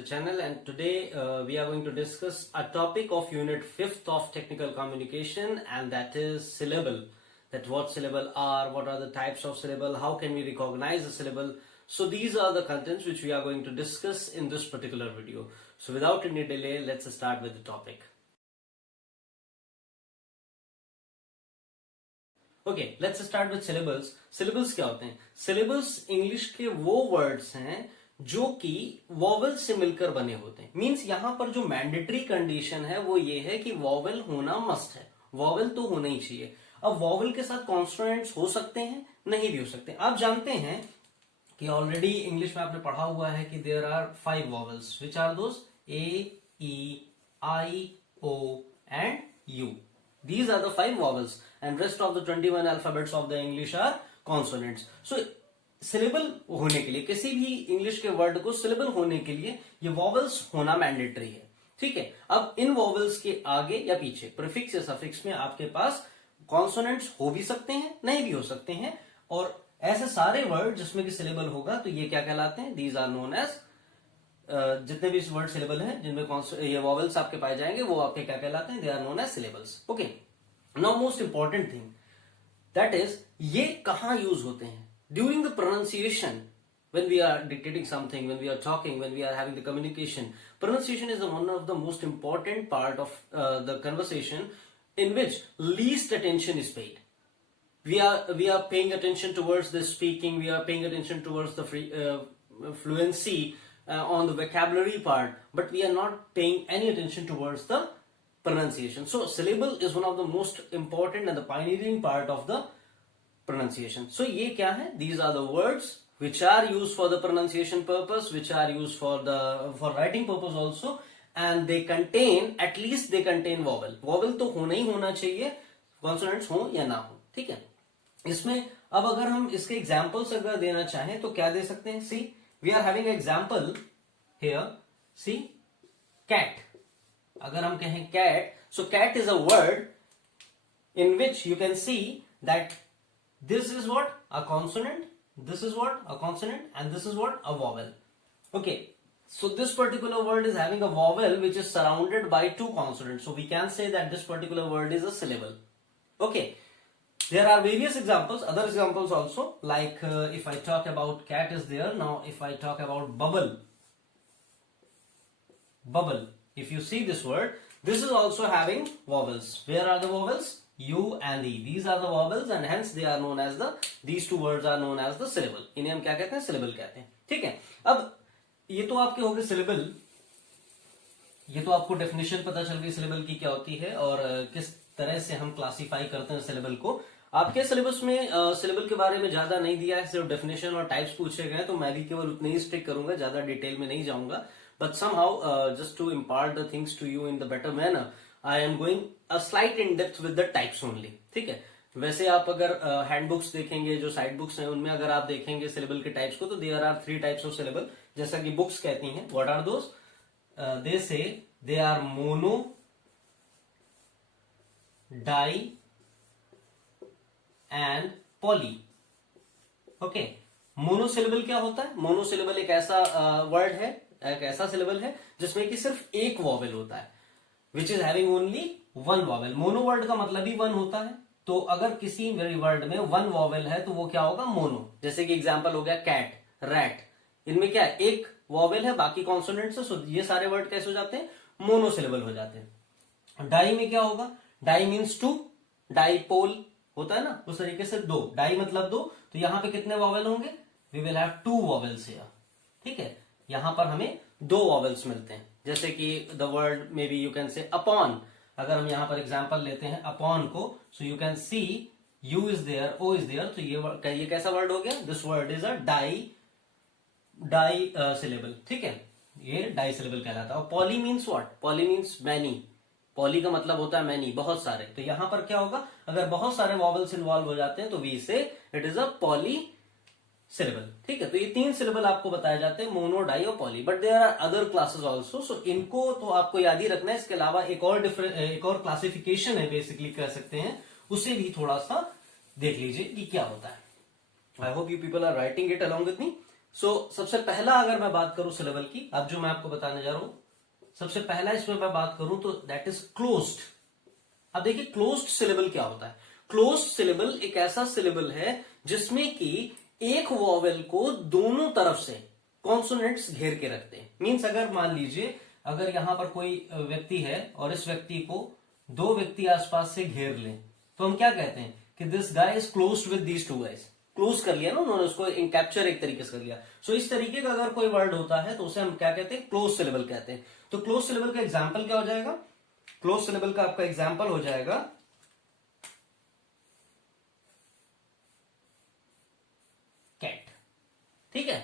the channel, and today we are going to discuss a topic of unit 5th of technical communication, and that is syllable. That what syllable are, what are the types of syllable, how can we recognize the syllable. So these are the contents which we are going to discuss in this particular video. So without any delay, let's start with the topic. Okay, let's start with syllables. Syllables क्या होते हैं? Syllables English के वो words हैं जो कि vowel से मिलकर बने होते हैं. मींस यहां पर जो मैंडेटरी कंडीशन है वो ये है कि वॉवेल होना मस्ट है. वॉवेल तो होना ही चाहिए. अब वॉवेल के साथ कॉन्सोनेंट्स हो सकते हैं, नहीं भी हो सकते. आप जानते हैं कि ऑलरेडी इंग्लिश में आपने पढ़ा हुआ है कि there are 5 vowels. Which are those? A, e, i, o and u. These are the 5 vowels and rest of the 21 alphabets of the English are consonants. So syllable होने के लिए, किसी भी इंग्लिश के वर्ड को syllable होने के लिए ये vowels होना मैंडेटरी है. ठीक है. अब इन vowels के आगे या पीछे प्रीफिक्स या सफिक्स में आपके पास कॉन्सोनेंट्स हो भी सकते हैं, नहीं भी हो सकते हैं. और ऐसे सारे वर्ड जिसमें कि syllable होगा तो ये क्या कहलाते हैं? These are known as जितने भी वर्ड सिलेबल हैं जिनमें ये वॉवेल्स आपके पाए जाएंगे वो आपके क्या कहलाते हैं? They are known as syllables. Okay, now most important thing that is ये कहां यूज होते हैं? During the pronunciation. when we are dictating something, when we are talking, when we are having the communication, pronunciation is one of the most important part of the conversation in which least attention is paid. We are paying attention towards the speaking, we are paying attention towards the fluency on the vocabulary part, but we are not paying any attention towards the pronunciation. So syllable is one of the most important and the pioneering part of the pronunciation. So ये क्या है? These are the words which are used for the pronunciation purpose, which are used for writing purpose also, and they contain, at least they contain vowel. Vowel तो होना ही होना चाहिए, consonants हो या ना हो. ठीक है. इसमें अब अगर हम इसके examples अगर देना चाहें तो क्या दे सकते हैं? See, we are having example here. See, cat. अगर हम कहें cat, so cat is a word in which you can see that this is what? A consonant. This is what? A consonant. And this is what? A vowel. Okay. So this particular word is having a vowel which is surrounded by 2 consonants. So we can say that this particular word is a syllable. Okay. There are various examples, other examples also, like if I talk about cat is there. Now if I talk about bubble, if you see this word, this is also having vowels. Where are the vowels? U and E. These are the vowels and hence they are known as these 2 words are known as the syllable. इन्हें हम क्या कहते हैं? syllable कहते हैं. ठीक है. अब ये तो आपके हो गए syllable. ये तो आपको डेफिनेशन पता चल गई syllable की क्या होती है और किस तरह से हम क्लासिफाई करते हैं syllable को. आपके सिलेबस में सिलेबल के बारे में ज्यादा नहीं दिया है, सिर्फ डेफिनेशन और टाइप्स पूछे गए, तो मैं भी केवल उतने ही स्टिक करूंगा, ज्यादा डिटेल में नहीं जाऊंगा. But somehow just to impart the things to you in the better manner, I am going a slight in depth with the types only. ठीक है. वैसे आप अगर हैंडबुक्स देखेंगे, जो साइड बुक्स हैं, उनमें अगर आप देखेंगे सिलेबल के टाइप्स को, तो there are 3 types of syllable, जैसा कि बुक्स कहती हैं. What are those? They say they are mono, di and poly. Okay. Monosyllable क्या होता है? मोनोसिलेबल एक ऐसा वर्ड है, एक ऐसा सिलेबल है जिसमें कि सिर्फ एक वॉवेल होता है, which is having only 1 vowel. Mono word का मतलब ही 1 होता है. तो अगर किसी वर्ड में 1 वॉवेल है तो वो क्या होगा? मोनो. जैसे कि एग्जांपल हो गया कैट, रैट. इनमें क्या है? एक वॉवेल है, बाकी कॉन्सोनेंट्स है. सो ये सारे वर्ड कैसे हो जाते हैं? मोनोसिलेबल हो जाते हैं. डाई में क्या होगा? Die means 2. डाईपोल होता है ना, उस तरीके से 2. डाई मतलब 2. तो यहां पे कितने वॉवेल होंगे? We will have 2 vowels here. ठीक है. यहां पर हमें 2 वॉवेल्स मिलते हैं. जैसे कि the word may be you can say upon. अगर हम यहां पर एग्जांपल लेते हैं अपॉन को, so you can see U is there, O is there. तो ये कैसा वर्ड हो गया? This word is a di syllable. ठीक है. ये डाई सिलेबल कहलाता है. और poly means what? Poly means many. Poly का मतलब होता है मैनी, बहुत सारे. तो यहां पर क्या होगा? अगर बहुत सारे वॉवेल्स इन्वॉल्व हो जाते हैं तो वी से it is a poly syllable. ठीक है. तो ये 3 सिलेबल आपको बताए जाते हैं, मोनो, डाई और poly. But there are other classes also. So इनको तो आपको याद ही रखना है. इसके अलावा एक और क्लासिफिकेशन है, बेसिकली कह सकते हैं, उसे भी थोड़ा सा देख लीजिए कि क्या होता है. I hope you people are writing it along with me. सबसे पहला अगर मैं बात करूं सिलेबल की, अब जो मैं आपको बताने जा रहा हूं, सबसे पहला इसमें मैं बात करूं तो दैट इज क्लोज्ड। अब देखिए क्लोज्ड सिलेबल क्या होता है। क्लोज्ड सिलेबल एक ऐसा सिलेबल है जिसमें कि एक वॉवेल को दोनों तरफ से कॉन्सोनेंट्स घेर के रखते हैं। मीन्स अगर मान लीजिए अगर यहां पर कोई व्यक्ति है और इस व्यक्ति को दो व्यक्ति आसपास से घेर लें, तो हम क्या कहते हैं कि this guy is closed with these two guys. Close कर लिया ना उन्होंने, उसको कैप्चर एक तरीके से कर लिया। सो इस तरीके का अगर कोई वर्ड होता है तो उसे हम क्या कहते हैं, क्लोज सिलेबल कहते हैं। तो क्लोज सिलेबल का एग्जाम्पल क्या हो जाएगा, क्लोज सिलेबल का आपका एग्जाम्पल हो जाएगा कैट। ठीक है,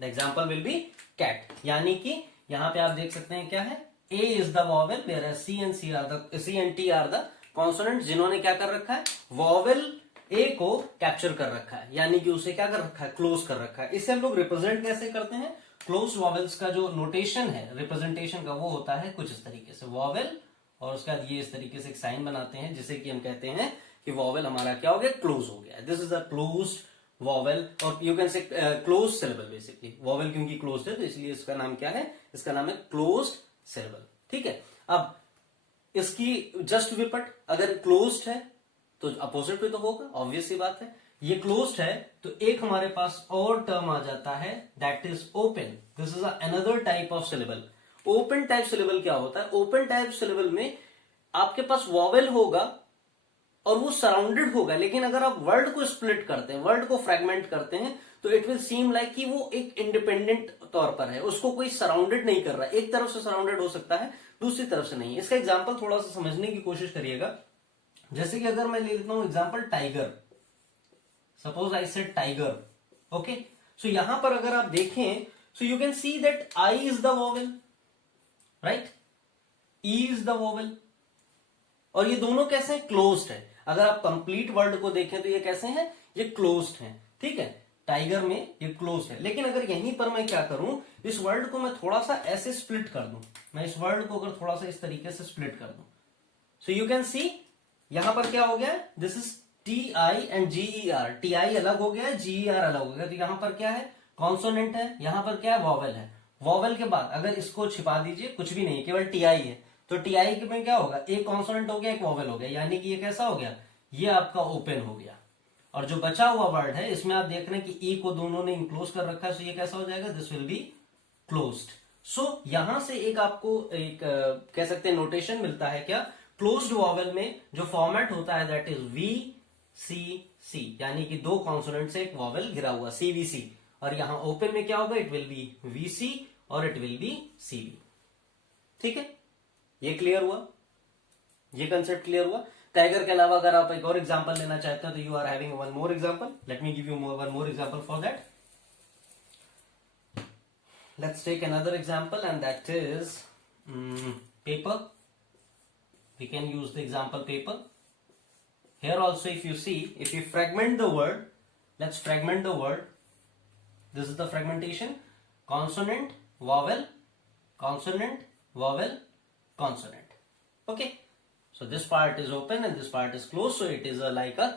the example will be cat. यानी कि यहां पे आप देख सकते हैं क्या है, A is the vowel where C and T are the consonant, जिन्होंने क्या कर रखा है, वॉवेल ए को कैप्चर कर रखा है, यानी कि उसे क्या कर रखा है, क्लोज कर रखा है। इसे हम लोग रिप्रेजेंट कैसे करते हैं, क्लोज वॉवेल्स का जो नोटेशन है रिप्रेजेंटेशन का वो होता है कुछ इस तरीके से, वॉवेल और उसके बाद ये इस तरीके से एक साइन बनाते हैं जिसे कि हम कहते हैं कि वॉवेल हमारा क्या हो गया, क्लोज हो गया। This is a closed vowel और you can say close syllable. Basically vowel क्योंकि क्लोज्ड है तो इसलिए इसका नाम क्या है, इसका नाम है क्लोज्ड सिलेबल। ठीक है, अब इसकी जस्ट विपट अगर क्लोज्ड है तो अपोजिट पे तो होगा, ऑब्वियस सी बात है। ये क्लोज्ड है तो एक हमारे पास और टर्म आ जाता है that is open. This is another type of syllable. Open type syllable क्या होता है, ओपन टाइप सिलेबल में आपके पास वॉवेल होगा और वो सराउंडेड होगा, लेकिन अगर आप वर्ड को स्प्लिट करते हैं, वर्ड को फ्रेगमेंट करते हैं तो इट विल सीम लाइक कि वो एक इंडिपेंडेंट तौर पर है, उसको कोई सराउंडेड नहीं कर रहा है। एक तरफ से सराउंडेड हो सकता है, दूसरी तरफ से नहीं। इसका एग्जांपल थोड़ा सा समझने की कोशिश करिएगा। जैसे कि अगर मैं ले लेता हूं example tiger, suppose I said tiger, okay. So यहां पर अगर आप देखें so you can see that I is the vowel, right, E is the vowel, और ये दोनों कैसे हैं, क्लोज्ड है। अगर आप कंप्लीट वर्ड को देखें तो ये कैसे हैं, ये क्लोज्ड हैं। ठीक है, टाइगर में ये क्लोज्ड है। लेकिन अगर यहीं पर मैं क्या करूं, इस वर्ड को मैं थोड़ा सा ऐसे स्प्लिट कर दूं, मैं इस वर्ड को अगर थोड़ा सा इस तरीके से स्प्लिट कर दूं, सो यू कैन सी यहां पर क्या हो गया, this is T I and G R. T I अलग हो गया, जीई आर अलग हो गया, तो यहां पर क्या है, कॉन्सोनेंट है, यहां पर क्या है, वॉवेल है। वॉवेल के बाद अगर इसको छिपा दीजिए, कुछ भी नहीं, केवल टी आई है, तो टी आई में क्या होगा, एक कॉन्सोनेंट हो गया, एक वॉवेल हो गया, यानी कि ये कैसा हो गया, ये आपका ओपन हो गया। और जो बचा हुआ वर्ड है इसमें आप देख रहे हैं कि ई को दोनों ने इंक्लोज कर रखा है, सो ये कैसा हो जाएगा, दिस विल बी क्लोज्ड। सो यहां से एक आपको एक कह सकते हैं नोटेशन मिलता है क्या, क्लोज्ड वॉवेल में जो फॉर्मेट होता है दैट इज वी सी सी, यानी कि दो कॉन्सोनेंट से एक वॉवेल घिरा हुआ, सी वी सी। और यहां ओपन में क्या होगा, it will be V C और it will be C V. ठीक है, ये क्लियर हुआ, ये कंसेप्ट क्लियर हुआ। टाइगर के अलावा अगर आप एक और एग्जांपल लेना चाहते हैं तो you are having one more example, let me give you one more example for that. Let's take another example and that is paper. We can use the example paper. Here also if you see, if you fragment the word, let's fragment the word. This is the fragmentation. Consonant, vowel, consonant, vowel, consonant. Okay. So this part is open and this part is closed. So it is like a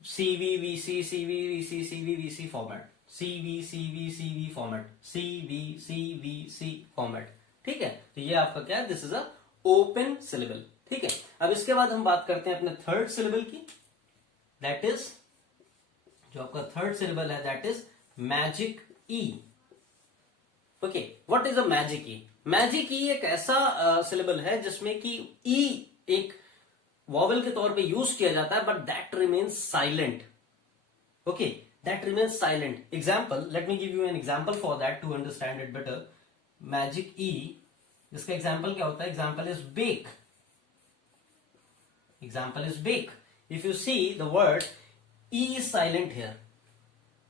CVVC, CVVC, CVVC format. CVCVCV format. CVCVC format. ठीक है, तो ये आपका क्या है, this is a open syllable. ठीक है, अब इसके बाद हम बात करते हैं अपने थर्ड सिलेबल की, दैट इज जो आपका थर्ड सिलेबल है that is magic E. Okay, what is a magic E? Magic E एक ऐसा सिलेबल है जिसमें कि ई एक वॉवेल के तौर पे यूज किया जाता है, but that remains silent. Okay, that remains silent. Example, let me give you an example for that to understand it better. Magic E, इसका एग्जाम्पल क्या होता है, example is bake. Example is bake. If you see the word E is silent here.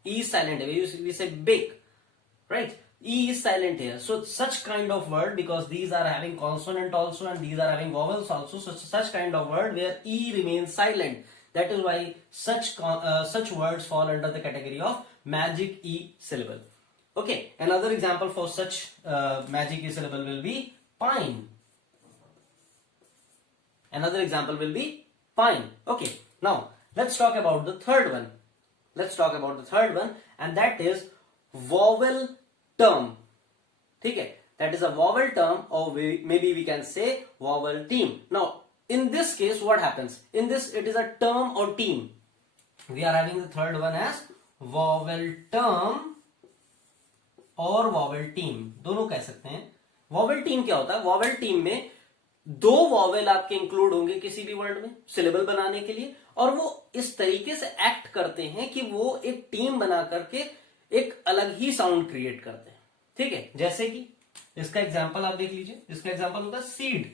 E is silent here. We say bake, right? E is silent here. So such kind of word, because these are having consonant also and these are having vowels also. So such kind of word where E remains silent. That is why such words fall under the category of magic E syllable. Okay. Another example for such magic E syllable will be pine. Another example will be pine. Okay, now let's talk about the third one. Let's talk about the third one, and that is vowel term. ठीक है, that is a vowel term, or maybe we can say vowel team. Now, in this case, what happens? In this, it is a term or team. We are having the third one as vowel term और vowel team, दोनों कह सकते हैं. Vowel team क्या होता है? Vowel team में दो वॉवेल आपके इंक्लूड होंगे किसी भी वर्ड में सिलेबल बनाने के लिए, और वो इस तरीके से एक्ट करते हैं कि वो एक टीम बना करके एक अलग ही साउंड क्रिएट करते हैं. ठीक है, जैसे कि इसका एग्जाम्पल आप देख लीजिए. इसका एग्जाम्पल होता है सीड.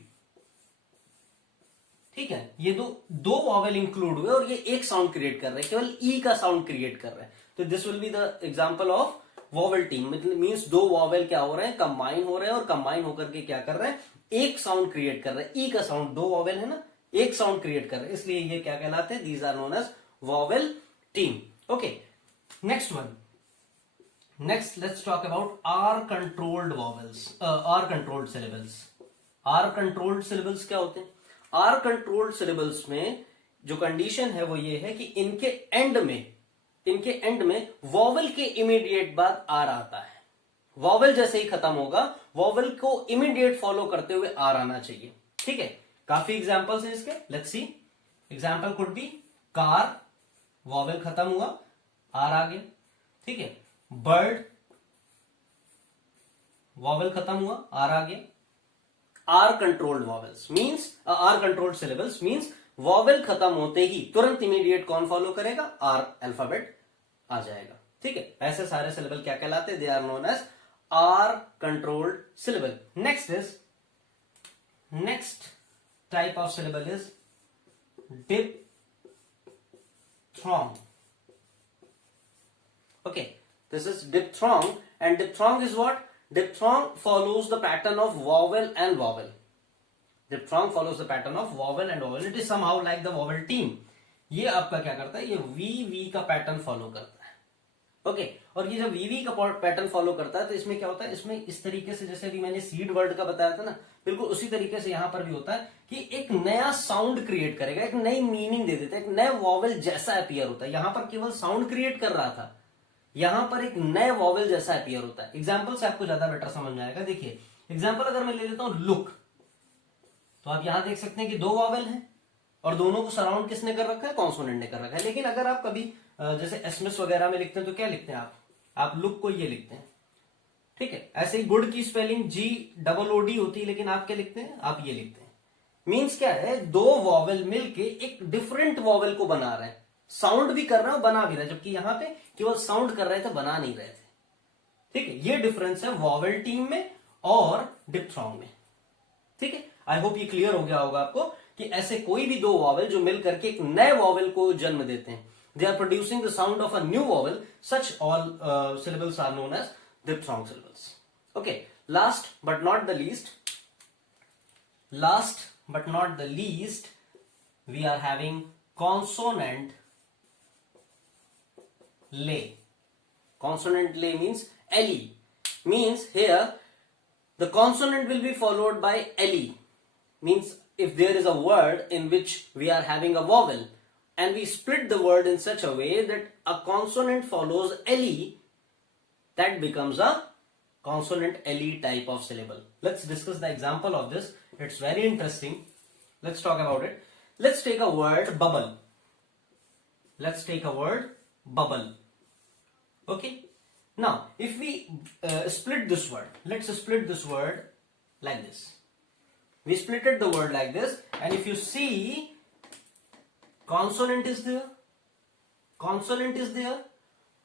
ठीक है, ये दो वॉवेल इंक्लूड हुए और ये एक साउंड क्रिएट कर रहे हैं, केवल ई का साउंड क्रिएट कर रहे हैं. तो this will be the example of vowel team. Means दो वॉवेल क्या हो रहे हैं? कंबाइन हो रहे हैं, और कंबाइन होकर के क्या कर रहे हैं? एक साउंड क्रिएट कर रहे हैं. ई का साउंड, दो वॉवेल है ना, एक साउंड क्रिएट कर रहे हैं, इसलिए ये क्या कहलाते हैं? These are known as vowel team. Okay, next one. Next let's talk about R controlled vowels, R controlled syllables. R controlled syllables क्या होते हैं? आर कंट्रोल्ड सिलेबल्स में जो कंडीशन है वो ये है कि इनके एंड में वॉवेल के इमीडिएट बाद आर आता है. वॉवेल जैसे ही खत्म होगा, वॉवेल को इमीडिएट फॉलो करते हुए आर आना चाहिए. ठीक है, काफी एग्जांपल्स हैं इसके. Let's see. Example could be car, vowel खत्म हुआ, आर आ गया. ठीक है, बर्ड, वॉवेल खत्म हुआ, आर आ गया. R controlled vowels means, R controlled syllables means vowel खत्म होते ही तुरंत इमीडिएट कौन फॉलो करेगा? आर अल्फाबेट आ जाएगा. ठीक है, ऐसे सारे सिलेबल क्या कहलाते हैं? They are known as R controlled syllable. Next type of syllable is diphthong. Okay, this is diphthong, and diphthong is what? Diphthong follows the pattern of vowel and vowel. Diphthong follows the pattern of vowel and vowel. It is somehow like the vowel team. ये आपका क्या करता है? ये we का pattern follow करता है. Okay, और ये जब वी का पैटर्न फॉलो करता है तो इसमें क्या होता है? इसमें इस तरीके से, जैसे अभी मैंने सीड वर्ड का बताया था ना, बिल्कुल उसी तरीके से यहां पर भी होता है कि एक नया साउंड क्रिएट करेगा, एक नई मीनिंग दे देता है, एक नए वॉवेल जैसा अपीयर होता है. यहां पर केवल साउंड क्रिएट कर रहा था, यहां पर एक नए वॉवेल जैसा अपीयर होता है. एग्जाम्पल से आपको ज्यादा बेटर समझ में आएगा. देखिए एग्जाम्पल अगर मैं ले लेता हूं लुक, तो आप यहां देख सकते हैं कि दो वॉवेल हैं और दोनों को सराउंड किसने कर रखा है? कॉन्सोनेंट ने कर रखा है. लेकिन अगर आप कभी जैसे एसएमएस वगैरह में लिखते हैं तो क्या लिखते हैं आप लुक को ये लिखते हैं. ठीक है, ऐसे ही गुड की स्पेलिंग GOOD होती है, लेकिन आप क्या लिखते हैं? आप ये लिखते हैं. मींस क्या है? दो वॉवेल मिलके एक डिफरेंट वॉवेल को बना रहे हैं. साउंड भी कर रहे हैं, बना भी रहे हैं, जबकि यहां पे केवल साउंड कर रहे थे, बना नहीं रहे थे. ठीक है, ये डिफरेंस है वॉवेल टीम में और डिप्थॉन्ग में. ठीक है, आई होप ये क्लियर हो गया होगा आपको कि ऐसे कोई भी दो वॉवेल जो मिल करके एक नए वॉवेल को जन्म देते हैं, they are producing the sound of a new vowel. Such all syllables are known as diphthong syllables. Okay, last but not the least, we are having consonant lay. Consonant lay means LE. Means here the consonant will be followed by LE. Means if there is a word in which we are having a vowel and we split the word in such a way that a consonant follows LE, that becomes a consonant LE type of syllable. Let's discuss the example of this. It's very interesting. Let's talk about it. Let's take a word bubble. Okay. Now, if we split this word, let's split this word like this. We splitted the word like this, and if you see, consonant is there,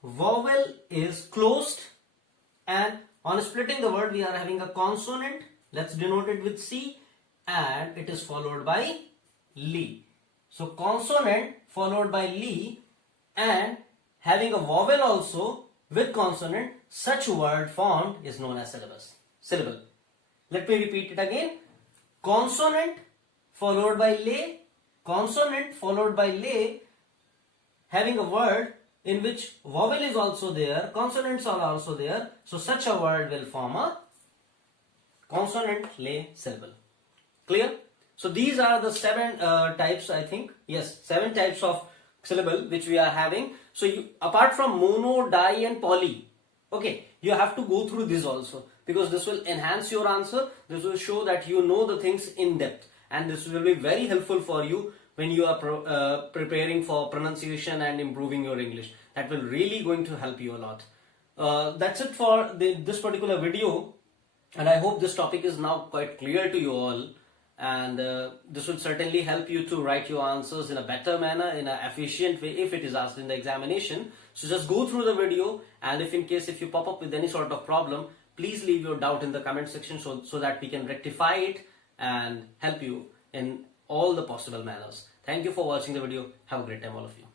vowel is closed, and on splitting the word we are having a consonant. Let's denote it with C, and it is followed by Li. So consonant followed by Li and having a vowel also with consonant, such word formed is known as syllable. Let me repeat it again. Consonant followed by lay, consonant followed by lay, having a word in which vowel is also there, consonants are also there, so such a word will form a consonant lay syllable. Clear? So these are the 7 types, I think. Yes, 7 types of syllable which we are having. So apart from mono, di and poly, Okay, you have to go through this also, because this will enhance your answer. This will show that you know the things in depth, and this will be very helpful for you when you are preparing for pronunciation and improving your English. That will really going to help you a lot. That's it for this particular video, and I hope this topic is now quite clear to you all, and this will certainly help you to write your answers in a better manner, in an efficient way if it is asked in the examination. So just go through the video, and if in case if you pop up with any sort of problem, please leave your doubt in the comment section so that we can rectify it and help you in all the possible manners. Thank you for watching the video. Have a great time, all of you.